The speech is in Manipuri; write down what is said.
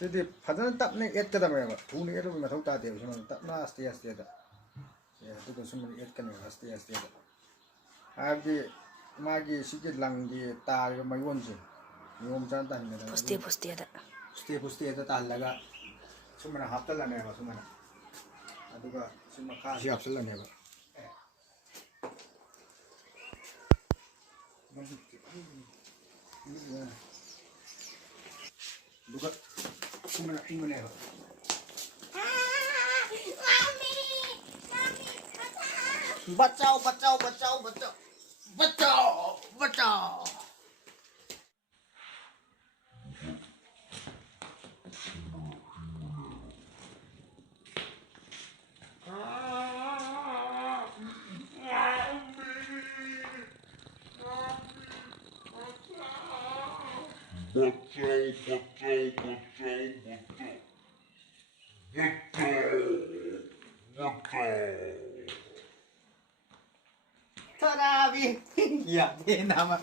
Jadi padahal tak nih et kada mereka, thuni itu memang tahu tadi, cuma tak na asti ada. Ya itu tuh semua et kan ya asti ada. Abi magi sikit lang di tar yung may wonji, yung jantan nila. Pusti ada. Pusti itu talaga. Semua haftal lah nih, semua. Aduga semua kasih haftal lah nih. Duga semua ini nih. Bacau. Tarabi, ya, nama.